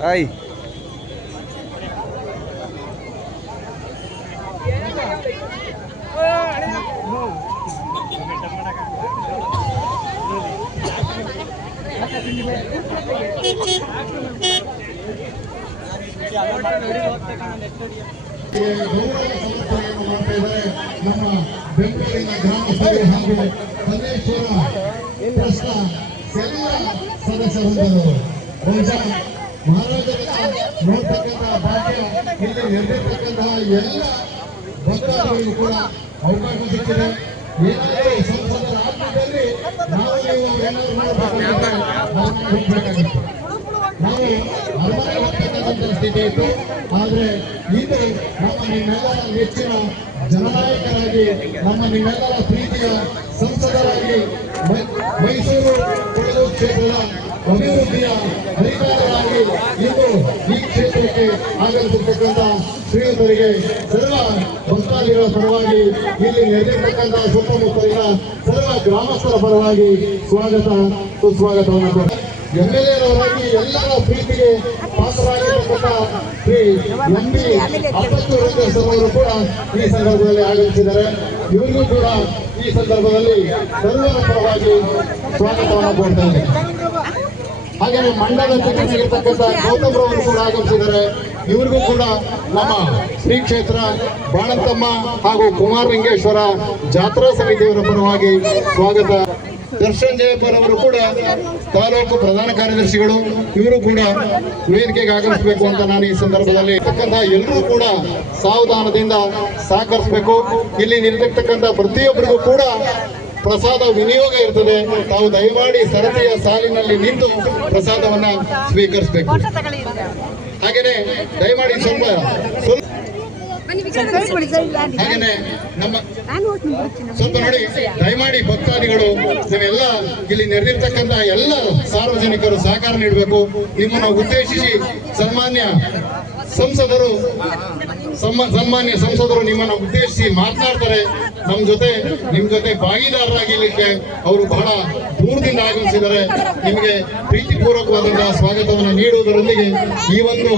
Ay. ನಮ್ಮ ಬೆಂಗಳೂರಿನ ಗ್ರಾಮಸಭೆ ಹಾಗೂ ಕಲ್ಲೇಶ್ವರ ಟ್ರಸ್ಟ್ ಎಲ್ಲ ಸದಸ್ಯರು ಬಹುಶಃ ಮಹಾರಾಜರನ್ನ ನೋಡ್ತಕ್ಕಂಥ ಭಾಗ್ಯ ಇಲ್ಲಿ ನೆರೆದಿರ್ತಕ್ಕಂತಹ ಎಲ್ಲ ಭಕ್ತಾದಿಗಳಿಗೂ ಕೂಡ ಅವಕಾಶ ಸಿಕ್ಕಿದೆ. ಏನಾದರೂ ಸಂಸದರ ಆತ್ಮದಲ್ಲಿ ನಾವು ಏನಾದರೂ ನೋಡಬೇಕಾಗಿತ್ತು. ನಾವು ಅರಮನೆ ಹೋಗ್ತಕ್ಕಂಥ ಸ್ಥಿತಿ ಇತ್ತು. ಆದರೆ ಇದು ನಮ್ಮ ನಿಮ್ಮೆಲ್ಲರ ನೆಚ್ಚಿನ ಜನನಾಯಕರಾಗಿ ನಮ್ಮ ನಿಮ್ಮೆಲ್ಲರ ಪ್ರೀತಿಯ ಸಂಸದರಾಗಿ ಮೈಸೂರು ಕೊಡಗು ಕ್ಷೇತ್ರದ ಅಭಿವೃದ್ಧಿಯ ಅಧಿಕಾರಿಗಳಾಗಿ ಇಂದು ಈ ಕ್ಷೇತ್ರಕ್ಕೆ ಆಗಮಿಸಿರ್ತಕ್ಕಂಥ ಶ್ರೀಯುತರಿಗೆ ಸರ್ವ ಭಕ್ತಾದಿಗಳ ಪರವಾಗಿ ಇಲ್ಲಿ ನೆರೆದಿರ್ತಕ್ಕಂಥ ಸುತ್ತಮುತ್ತಲಿನ ಸರ್ವ ಗ್ರಾಮಸ್ಥರ ಪರವಾಗಿ ಸ್ವಾಗತ ಸುಸ್ವಾಗತವನ್ನು ಕೊಡ್ತಾರೆ. MLA ಎಲ್ಲರ ಪ್ರೀತಿಗೆ ಪಾತ್ರರಾಗಿರ್ತಕ್ಕಂಥ ಶ್ರೀ ಎಂಬಿ ಅವರು ಕೂಡ ಈ ಸಂದರ್ಭದಲ್ಲಿ ಆಗಮಿಸಿದ್ದಾರೆ. ಇವರಿಗೂ ಕೂಡ ಈ ಸಂದರ್ಭದಲ್ಲಿ ಸರ್ವರ ಪರವಾಗಿ ಸ್ವಾಗತವನ್ನು ಕೋರ್ತಾ ಇದ್ದಾರೆ. ಹಾಗೆಯೇ ಮಂಡಲ ಅಧ್ಯಕ್ಷರಾಗಿರ್ತಕ್ಕಂಥ ಗೌತಮ್ ರವರು ಕೂಡ ಆಗಮಿಸಿದ್ದಾರೆ. ಇವರಿಗೂ ಕೂಡ ನಮ್ಮ ಶ್ರೀ ಕ್ಷೇತ್ರ ಬಾಣಂತಮ್ಮ ಹಾಗೂ ಕುಮಾರಲಿಂಗೇಶ್ವರ ಜಾತ್ರಾ ಸಮಿತಿಯವರ ಪರವಾಗಿ ಸ್ವಾಗತ. ದರ್ಶನ್ ಜಯಪುರ್ ಅವರು ಕೂಡ ತಾಲೂಕು ಪ್ರಧಾನ ಕಾರ್ಯದರ್ಶಿಗಳು, ಇವರು ಕೂಡ ವೇದಿಕೆಗೆ ಆಗಮಿಸಬೇಕು ಅಂತ ನಾನು ಈ ಸಂದರ್ಭದಲ್ಲಿ ಎಲ್ಲರೂ ಕೂಡ ಸಾವಧಾನದಿಂದ ಸಹಕರಿಸಬೇಕು. ಇಲ್ಲಿ ನಿಂತಿರ್ತಕ್ಕಂಥ ಪ್ರತಿಯೊಬ್ಬರಿಗೂ ಕೂಡ ಪ್ರಸಾದ ವಿನಿಯೋಗ ಇರ್ತದೆ. ತಾವು ದಯಮಾಡಿ ಸರತಿಯ ಸಾಲಿನಲ್ಲಿ ನಿಂತು ಪ್ರಸಾದವನ್ನ ಸ್ವೀಕರಿಸಬೇಕು. ಹಾಗೇನೆ ದಯಮಾಡಿ ಸ್ವಲ್ಪ ಹಾಗೇನೆ ನಮ್ಮ ಸ್ವಲ್ಪ ನೋಡಿ, ದಯಮಾಡಿ ಭಕ್ತಾದಿಗಳು ನೀವೆಲ್ಲ ಇಲ್ಲಿ ನೆರೆದಿರ್ತಕ್ಕಂಥ ಎಲ್ಲ ಸಾರ್ವಜನಿಕರು ಸಹಕಾರ ನೀಡಬೇಕು. ನಿಮ್ಮನ್ನು ಉದ್ದೇಶಿಸಿ ಸನ್ಮಾನ್ಯ ಸಂಸದರು ನಿಮ್ಮನ್ನು ಉದ್ದೇಶಿಸಿ ಮಾತನಾಡ್ತಾರೆ. ನಿಮ್ ಜೊತೆ ಭಾಗಿದಾರರಾಗಿಲಿಕ್ಕೆ ಅವರು ಬಹಳ ದೂರದಿಂದ ಆಗಮಿಸಿದ್ದಾರೆ. ನಿಮಗೆ ಪ್ರೀತಿಪೂರ್ವಕವಾದಂತಹ ಸ್ವಾಗತವನ್ನು ನೀಡುವುದರೊಂದಿಗೆ ಈ ಒಂದು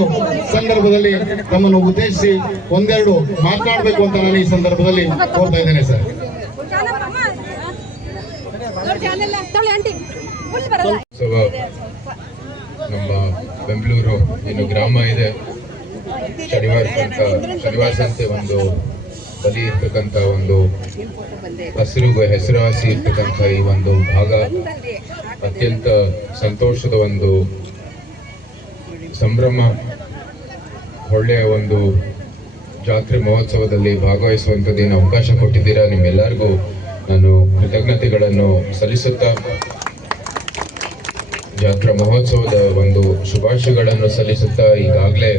ಸಂದರ್ಭದಲ್ಲಿ ನಮ್ಮನ್ನು ಉದ್ದೇಶಿಸಿ ಒಂದೆರಡು ಮಾತನಾಡಬೇಕು ಅಂತ ನಾನು ಈ ಸಂದರ್ಭದಲ್ಲಿ ಕೋರ್ತಾ ಇದ್ದೇನೆ ಸರ್. ನಮ್ಮ ಬೆಂಗಳೂರು ಏನು ಗ್ರಾಮ ಇದೆ, ಶನಿವಾರ ಸಂತೆ ಒಂದು ಬಲಿ ಇರ್ತಕ್ಕಂಥ ಒಂದು ಹೆಸರುವಾಸಿ ಇರ್ತಕ್ಕಂಥ ಈ ಒಂದು ಭಾಗ ಅತ್ಯಂತ ಸಂತೋಷದ ಒಂದು ಸಂಭ್ರಮ, ಒಳ್ಳೆಯ ಒಂದು ಜಾತ್ರೆ ಮಹೋತ್ಸವದಲ್ಲಿ ಭಾಗವಹಿಸುವಂಥದ್ದೇನು ಅವಕಾಶ ಕೊಟ್ಟಿದ್ದೀರಾ, ನಿಮ್ಮೆಲ್ಲರಿಗೂ ನಾನು ಕೃತಜ್ಞತೆಗಳನ್ನು ಸಲ್ಲಿಸುತ್ತಾ ಜಾತ್ರಾ ಮಹೋತ್ಸವದ ಒಂದು ಶುಭಾಶಯಗಳನ್ನು ಸಲ್ಲಿಸುತ್ತಾ ಈಗಾಗಲೇ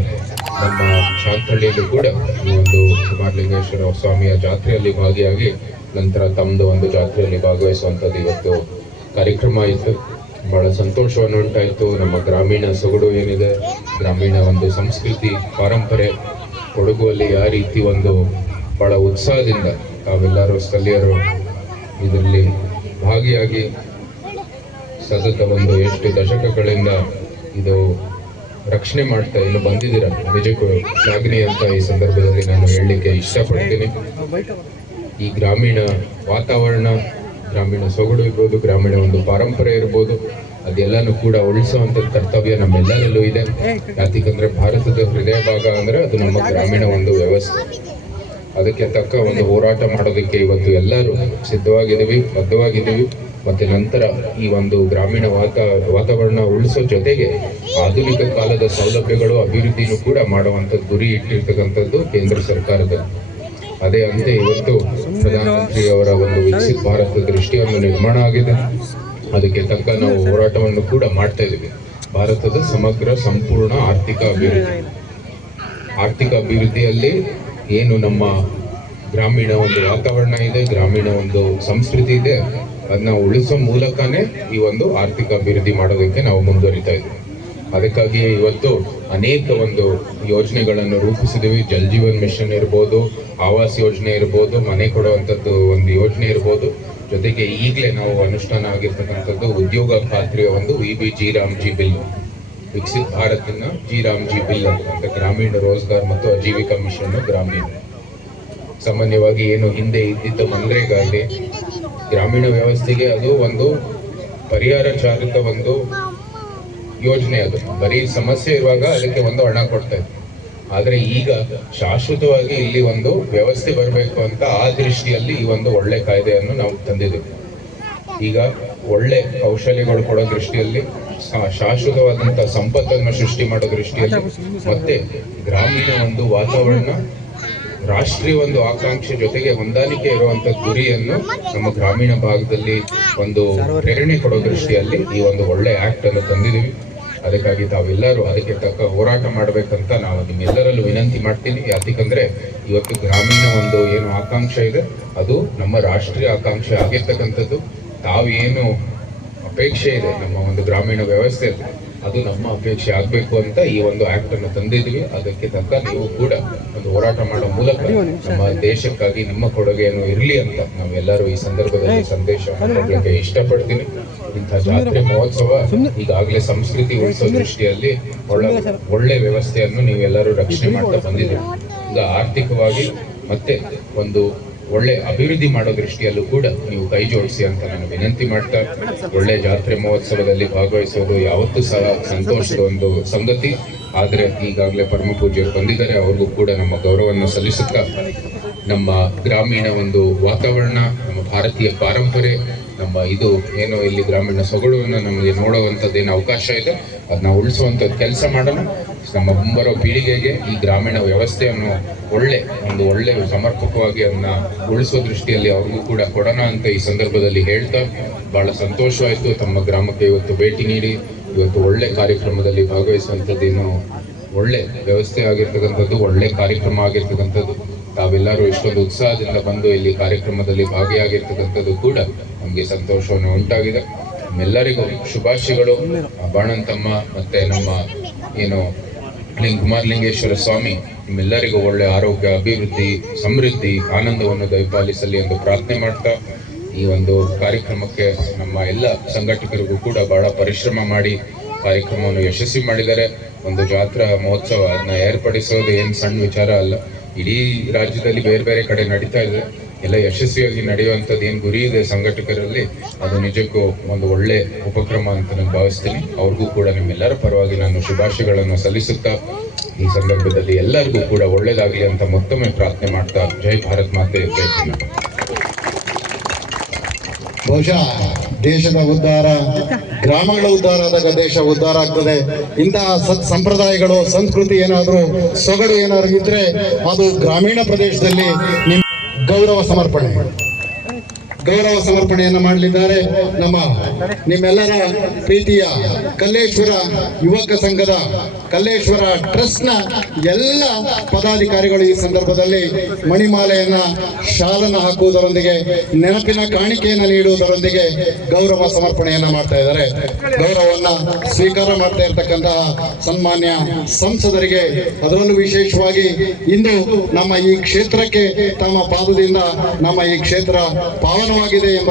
ನಮ್ಮ ಶಾಂತಹಳ್ಳಿಯಲ್ಲೂ ಕೂಡ ಈ ಒಂದು ಕುಮಾರಲಿಂಗೇಶ್ವರ ಸ್ವಾಮಿಯ ಜಾತ್ರೆಯಲ್ಲಿ ಭಾಗಿಯಾಗಿ ನಂತರ ತಮ್ಮದು ಒಂದು ಜಾತ್ರೆಯಲ್ಲಿ ಭಾಗವಹಿಸುವಂಥದ್ದು ಇವತ್ತು ಕಾರ್ಯಕ್ರಮ ಇತ್ತು. ಬಹಳ ಸಂತೋಷವನ್ನು ಉಂಟಾಯಿತು. ನಮ್ಮ ಗ್ರಾಮೀಣ ಸೊಗಡು ಏನಿದೆ, ಗ್ರಾಮೀಣ ಒಂದು ಸಂಸ್ಕೃತಿ ಪರಂಪರೆ ಕೊಡಗುವಲ್ಲಿ ಯಾವ ರೀತಿ ಒಂದು ಬಹಳ ಉತ್ಸಾಹದಿಂದ ತಾವೆಲ್ಲರೂ ಸ್ಥಳೀಯರು ಇದರಲ್ಲಿ ಭಾಗಿಯಾಗಿ ಸತತ ಒಂದು ಎಷ್ಟು ದಶಕಗಳಿಂದ ಇದು ರಕ್ಷಣೆ ಮಾಡ್ತಾ ಇನ್ನು ಬಂದಿದ್ದೀರ, ನಿಜಕ್ಕೂ ಶ್ಲಾಘನೆ ಅಂತ ಈ ಸಂದರ್ಭದಲ್ಲಿ ನಾನು ಹೇಳಲಿಕ್ಕೆ ಇಷ್ಟಪಡ್ತೀನಿ. ಈ ಗ್ರಾಮೀಣ ವಾತಾವರಣ, ಗ್ರಾಮೀಣ ಸೊಗಡು ಇರ್ಬೋದು, ಗ್ರಾಮೀಣ ಒಂದು ಪರಂಪರೆ ಇರ್ಬೋದು, ಅದೆಲ್ಲನೂ ಕೂಡ ಉಳಿಸುವಂಥ ಕರ್ತವ್ಯ ನಮ್ಮೆಲ್ಲರಲ್ಲೂ ಇದೆ. ಯಾಕಂದ್ರೆ ಭಾರತದ ಹೃದಯ ಭಾಗ ಅಂದ್ರೆ ಅದು ನಮ್ಮ ಗ್ರಾಮೀಣ ಒಂದು ವ್ಯವಸ್ಥೆ. ಅದಕ್ಕೆ ತಕ್ಕ ಒಂದು ಹೋರಾಟ ಮಾಡೋದಕ್ಕೆ ಇವತ್ತು ಎಲ್ಲರೂ ಸಿದ್ಧವಾಗಿದ್ದೀವಿ, ಬದ್ಧವಾಗಿದ್ದೀವಿ. ಮತ್ತೆ ನಂತರ ಈ ಒಂದು ಗ್ರಾಮೀಣ ವಾತಾವರಣ ಉಳಿಸೋ ಜೊತೆಗೆ ಆಧುನಿಕ ಕಾಲದ ಸೌಲಭ್ಯಗಳು ಅಭಿವೃದ್ಧಿನೂ ಕೂಡ ಮಾಡುವಂಥದ್ದು ಗುರಿ ಇಟ್ಟಿರ್ತಕ್ಕಂಥದ್ದು ಕೇಂದ್ರ ಸರ್ಕಾರದ. ಅದೇ ಅಂತೆ ಇವತ್ತು ಪ್ರಧಾನಮಂತ್ರಿ ಅವರ ಒಂದು ವಿಕಸಿತ ಭಾರತ ದೃಷ್ಟಿಯನ್ನು ನಿರ್ಮಾಣ ಆಗಿದೆ. ಅದಕ್ಕೆ ತಕ್ಕ ನಾವು ಹೋರಾಟವನ್ನು ಕೂಡ ಮಾಡ್ತಾ ಇದ್ದೀವಿ. ಭಾರತದ ಸಮಗ್ರ ಸಂಪೂರ್ಣ ಆರ್ಥಿಕ ಅಭಿವೃದ್ಧಿಯಲ್ಲಿ ಏನು ನಮ್ಮ ಗ್ರಾಮೀಣ ಒಂದು ವಾತಾವರಣ ಇದೆ, ಗ್ರಾಮೀಣ ಒಂದು ಸಂಸ್ಕೃತಿ ಇದೆ, ಅದನ್ನ ಉಳಿಸೋ ಮೂಲಕನೇ ಈ ಒಂದು ಆರ್ಥಿಕ ಅಭಿವೃದ್ಧಿ ಮಾಡೋದಕ್ಕೆ ನಾವು ಮುಂದುವರಿತಾ ಇದ್ದೀವಿ. ಅದಕ್ಕಾಗಿ ಇವತ್ತು ಅನೇಕ ಒಂದು ಯೋಜನೆಗಳನ್ನು ರೂಪಿಸಿದ್ದೀವಿ. ಜಲ್ ಜೀವನ್ ಮಿಷನ್ ಇರ್ಬೋದು, ಆವಾಸ್ ಯೋಜನೆ ಇರ್ಬೋದು, ಮನೆ ಕೊಡುವಂಥದ್ದು ಒಂದು ಯೋಜನೆ ಇರ್ಬೋದು. ಜೊತೆಗೆ ಈಗಲೇ ನಾವು ಅನುಷ್ಠಾನ ಆಗಿರ್ತಕ್ಕಂಥದ್ದು ಉದ್ಯೋಗ ಖಾತ್ರಿಯ ಒಂದು ವಿಬಿ ರಾಮ್ಜಿ ಬಿಲ್, ವಿಕಸಿತ್ ಭಾರತಿನ ರಾಮ್ಜಿ ಬಿಲ್ ಅಂತ ಗ್ರಾಮೀಣ ರೋಜ್ಗಾರ್ ಮತ್ತು ಆಜೀವಿಕಾ ಮಿಷನ್ ಗ್ರಾಮೀಣ. ಸಾಮಾನ್ಯವಾಗಿ ಏನು ಹಿಂದೆ ಇದ್ದಿದ್ದು ಮನ್ರೇಗಾ ಇದೆ, ಗ್ರಾಮೀಣ ವ್ಯವಸ್ಥೆಗೆ ಅದು ಒಂದು ಪರಿಹಾರ ಚಾಲಿತ ಒಂದು ಯೋಜನೆ. ಅದು ಬರೀ ಸಮಸ್ಯೆ ಇರುವಾಗ ಅದಕ್ಕೆ ಒಂದು ಹಣ ಕೊಡ್ತಾ ಇತ್ತು. ಆದರೆ ಈಗ ಶಾಶ್ವತವಾಗಿ ಇಲ್ಲಿ ಒಂದು ವ್ಯವಸ್ಥೆ ಬರಬೇಕು ಅಂತ ಆ ದೃಷ್ಟಿಯಲ್ಲಿ ಈ ಒಂದು ಒಳ್ಳೆ ಕಾಯ್ದೆಯನ್ನು ನಾವು ತಂದಿದ್ದೀವಿ. ಈಗ ಒಳ್ಳೆ ಕೌಶಲ್ಯಗಳು ಕೊಡೋ ದೃಷ್ಟಿಯಲ್ಲಿ, ಶಾಶ್ವತವಾದಂತಹ ಸಂಪತ್ತನ್ನು ಸೃಷ್ಟಿ ಮಾಡೋ ದೃಷ್ಟಿಯಲ್ಲಿ, ಮತ್ತೆ ಗ್ರಾಮೀಣ ಒಂದು ವಾತಾವರಣ ರಾಷ್ಟ್ರೀಯ ಒಂದು ಆಕಾಂಕ್ಷೆ ಜೊತೆಗೆ ಹೊಂದಾಣಿಕೆ ಇರುವಂತ ಗುರಿಯನ್ನು ನಮ್ಮ ಗ್ರಾಮೀಣ ಭಾಗದಲ್ಲಿ ಒಂದು ಪ್ರೇರಣೆ ಕೊಡೋ ದೃಷ್ಟಿಯಲ್ಲಿ ಈ ಒಂದು ಒಳ್ಳೆ ಆಕ್ಟ್ ಅನ್ನು ತಂದಿದ್ದೀವಿ. ಅದಕ್ಕಾಗಿ ತಾವೆಲ್ಲರೂ ಅದಕ್ಕೆ ತಕ್ಕ ಹೋರಾಟ ಮಾಡಬೇಕಂತ ನಾವು ನಿಮ್ಮೆಲ್ಲರಲ್ಲೂ ವಿನಂತಿ ಮಾಡ್ತೀನಿ. ಯಾಕಂದ್ರೆ ಇವತ್ತು ಗ್ರಾಮೀಣ ಒಂದು ಏನು ಆಕಾಂಕ್ಷೆ ಇದೆ ಅದು ನಮ್ಮ ರಾಷ್ಟ್ರೀಯ ಆಕಾಂಕ್ಷೆ ಆಗಿರ್ತಕ್ಕಂಥದ್ದು. ತಾವೇನು ಅಪೇಕ್ಷೆ ಇದೆ ನಮ್ಮ ಒಂದು ಗ್ರಾಮೀಣ ವ್ಯವಸ್ಥೆಯಲ್ಲಿ, ಅದು ನಮ್ಮ ಅಪೇಕ್ಷೆ ಆಗಬೇಕು ಅಂತ ಈ ಒಂದು ಆಕ್ಟ್ ಅನ್ನು ತಂದಿದ್ವಿ. ಅದಕ್ಕೆ ತಕ್ಕ ನೀವು ಕೂಡ ಒಂದು ಹೋರಾಟ ಮಾಡೋ ಮೂಲಕ ನಮ್ಮ ದೇಶಕ್ಕಾಗಿ ನಿಮ್ಮ ಕೊಡುಗೆಯನ್ನು ಇರಲಿ ಅಂತ ನಾವೆಲ್ಲರೂ ಈ ಸಂದರ್ಭದಲ್ಲಿ ಸಂದೇಶವನ್ನು ಕೊಡಲಿಕ್ಕೆ ಇಷ್ಟಪಡ್ತೀನಿ. ಇಂಥ ಜಾತ್ರೆ ಮಹೋತ್ಸವ ಈಗಾಗಲೇ ಸಂಸ್ಕೃತಿ ಉಳಿಸೋ ದೃಷ್ಟಿಯಲ್ಲಿ ಒಳ್ಳೆ ವ್ಯವಸ್ಥೆಯನ್ನು ನೀವೆಲ್ಲರೂ ರಕ್ಷಣೆ ಮಾಡ್ತಾ ಬಂದಿದ್ದೀರಿ. ಈಗ ಆರ್ಥಿಕವಾಗಿ ಮತ್ತೆ ಒಂದು ಒಳ್ಳೆ ಅಭಿವೃದ್ಧಿ ಮಾಡೋ ದೃಷ್ಟಿಯಲ್ಲೂ ಕೂಡ ನೀವು ಕೈ ಜೋಡಿಸಿ ಅಂತ ನಾನು ವಿನಂತಿ ಮಾಡ್ತಾ, ಒಳ್ಳೆ ಜಾತ್ರೆ ಮಹೋತ್ಸವದಲ್ಲಿ ಭಾಗವಹಿಸೋದು ಯಾವತ್ತೂ ಸಹ ಸಂತೋಷದ ಒಂದು ಸಂಗತಿ. ಆದರೆ ಈಗಾಗಲೇ ಪರಮ ಪೂಜ್ಯರು ಬಂದಿದ್ದಾರೆ, ಅವ್ರಿಗೂ ಕೂಡ ನಮ್ಮ ಗೌರವವನ್ನು ಸಲ್ಲಿಸುತ್ತಾ ನಮ್ಮ ಗ್ರಾಮೀಣ ಒಂದು ವಾತಾವರಣ, ನಮ್ಮ ಭಾರತೀಯ ಪರಂಪರೆ, ನಮ್ಮ ಇದು ಏನೋ ಇಲ್ಲಿ ಗ್ರಾಮೀಣ ಸೊಗಡುವನ್ನು ನಮಗೆ ನೋಡುವಂಥದ್ದು ಏನು ಅವಕಾಶ ಇದೆ ಅದನ್ನ ಉಳಿಸುವಂಥದ್ದು ಕೆಲಸ ಮಾಡೋಣ. ನಮ್ಮ ಮುಂಬರೋ ಪೀಳಿಗೆಗೆ ಈ ಗ್ರಾಮೀಣ ವ್ಯವಸ್ಥೆಯನ್ನು ಒಳ್ಳೆ ಸಮರ್ಪಕವಾಗಿ ಅದನ್ನ ಉಳಿಸೋ ದೃಷ್ಟಿಯಲ್ಲಿ ಅವ್ರಿಗೂ ಕೂಡ ಕೊಡೋಣ ಅಂತ ಈ ಸಂದರ್ಭದಲ್ಲಿ ಹೇಳ್ತಾ, ಬಹಳ ಸಂತೋಷವಾಯಿತು ತಮ್ಮ ಗ್ರಾಮಕ್ಕೆ ಇವತ್ತು ಭೇಟಿ ನೀಡಿ ಇವತ್ತು ಒಳ್ಳೆ ಕಾರ್ಯಕ್ರಮದಲ್ಲಿ ಭಾಗವಹಿಸುವಂಥದ್ದೇನು ಒಳ್ಳೆ ವ್ಯವಸ್ಥೆ ಆಗಿರ್ತಕ್ಕಂಥದ್ದು, ಒಳ್ಳೆ ಕಾರ್ಯಕ್ರಮ ಆಗಿರ್ತಕ್ಕಂಥದ್ದು. ತಾವೆಲ್ಲರೂ ಇಷ್ಟೊಂದು ಉತ್ಸಾಹದಿಂದ ಬಂದು ಇಲ್ಲಿ ಕಾರ್ಯಕ್ರಮದಲ್ಲಿ ಭಾಗಿಯಾಗಿರ್ತಕ್ಕಂಥದ್ದು ಕೂಡ ನಮಗೆ ಸಂತೋಷವನ್ನು ಉಂಟಾಗಿದೆ. ನಮ್ಮೆಲ್ಲರಿಗೂ ಶುಭಾಶಯಗಳು. ಬಾಣಂತಮ್ಮ ಮತ್ತೆ ನಮ್ಮ ಏನು ಕುಮಾರಲಿಂಗೇಶ್ವರ ಸ್ವಾಮಿ ನಿಮ್ಮೆಲ್ಲರಿಗೂ ಒಳ್ಳೆ ಆರೋಗ್ಯ, ಅಭಿವೃದ್ಧಿ, ಸಮೃದ್ಧಿ, ಆನಂದವನ್ನು ದಯಪಾಲಿಸಲಿ ಎಂದು ಪ್ರಾರ್ಥನೆ ಮಾಡ್ತಾ, ಈ ಒಂದು ಕಾರ್ಯಕ್ರಮಕ್ಕೆ ನಮ್ಮ ಎಲ್ಲ ಸಂಘಟಕರಿಗೂ ಕೂಡ ಬಹಳ ಪರಿಶ್ರಮ ಮಾಡಿ ಕಾರ್ಯಕ್ರಮವನ್ನು ಯಶಸ್ವಿ ಮಾಡಿದ್ದಾರೆ. ಒಂದು ಜಾತ್ರಾ ಮಹೋತ್ಸವ ಅದನ್ನ ಏರ್ಪಡಿಸೋದು ಏನು ಸಣ್ಣ ವಿಚಾರ ಅಲ್ಲ. ಇಡೀ ರಾಜ್ಯದಲ್ಲಿ ಬೇರೆ ಬೇರೆ ಕಡೆ ನಡೀತಾ ಇದೆ. ಎಲ್ಲ ಯಶಸ್ವಿಯಾಗಿ ನಡೆಯುವಂಥದ್ದು ಏನು ಗುರಿ ಇದೆ ಸಂಘಟಕರಲ್ಲಿ, ಅದು ನಿಜಕ್ಕೂ ಒಂದು ಒಳ್ಳೆ ಉಪಕ್ರಮ ಅಂತ ನಾನು ಭಾವಿಸ್ತೀನಿ. ಅವ್ರಿಗೂ ಕೂಡ ನಿಮ್ಮೆಲ್ಲರ ಪರವಾಗಿ ನಾನು ಶುಭಾಶಯಗಳನ್ನು ಸಲ್ಲಿಸುತ್ತಾ ಈ ಸಂದರ್ಭದಲ್ಲಿ ಎಲ್ಲರಿಗೂ ಕೂಡ ಒಳ್ಳೇದಾಗಲಿ ಅಂತ ಮತ್ತೊಮ್ಮೆ ಪ್ರಾರ್ಥನೆ ಮಾಡ್ತಾ, ಜೈ ಭಾರತ್ ಮಾತೆ, ಜೈ ಹಿಂದ್. ಬಹುಶಃ ದೇಶದ ಉದ್ಧಾರ, ಗ್ರಾಮಗಳ ಉದ್ಧಾರ ಆದಾಗ ದೇಶ ಉದ್ಧಾರ ಆಗ್ತದೆ. ಇಂತಹ ಸಂಪ್ರದಾಯಗಳು, ಸಂಸ್ಕೃತಿ ಏನಾದರೂ ಸೊಗಡು ಏನಾದ್ರು ಇದ್ರೆ ಅದು ಗ್ರಾಮೀಣ ಪ್ರದೇಶದಲ್ಲಿ ಗೌರವ ಸಮರ್ಪಣೆಯನ್ನು ಮಾಡಲಿದ್ದಾರೆ ನಿಮ್ಮೆಲ್ಲರ ಪ್ರೀತಿಯ ಕಲ್ಲೇಶ್ವರ ಯುವಕ ಸಂಘದ ಕಲ್ಲೇಶ್ವರ ಟ್ರಸ್ಟ್ನ ಎಲ್ಲ ಪದಾಧಿಕಾರಿಗಳು ಈ ಸಂದರ್ಭದಲ್ಲಿ ಮಣಿಮಾಲೆಯನ್ನ ಶಾಲನ್ನು ಹಾಕುವುದರೊಂದಿಗೆ ನೆನಪಿನ ಕಾಣಿಕೆಯನ್ನು ನೀಡುವುದರೊಂದಿಗೆ ಗೌರವ ಸಮರ್ಪಣೆಯನ್ನ ಮಾಡ್ತಾ ಇದ್ದಾರೆ. ಗೌರವವನ್ನ ಸ್ವೀಕಾರ ಮಾಡ್ತಾ ಇರತಕ್ಕಂತಹ ಸನ್ಮಾನ್ಯ ಸಂಸದರಿಗೆ, ಅದರಲ್ಲೂ ವಿಶೇಷವಾಗಿ ಇಂದು ನಮ್ಮ ಈ ಕ್ಷೇತ್ರಕ್ಕೆ ತಮ್ಮ ಪಾದದಿಂದ ನಮ್ಮ ಈ ಕ್ಷೇತ್ರ ಪಾವನವಾಗಿದೆ ಎಂಬ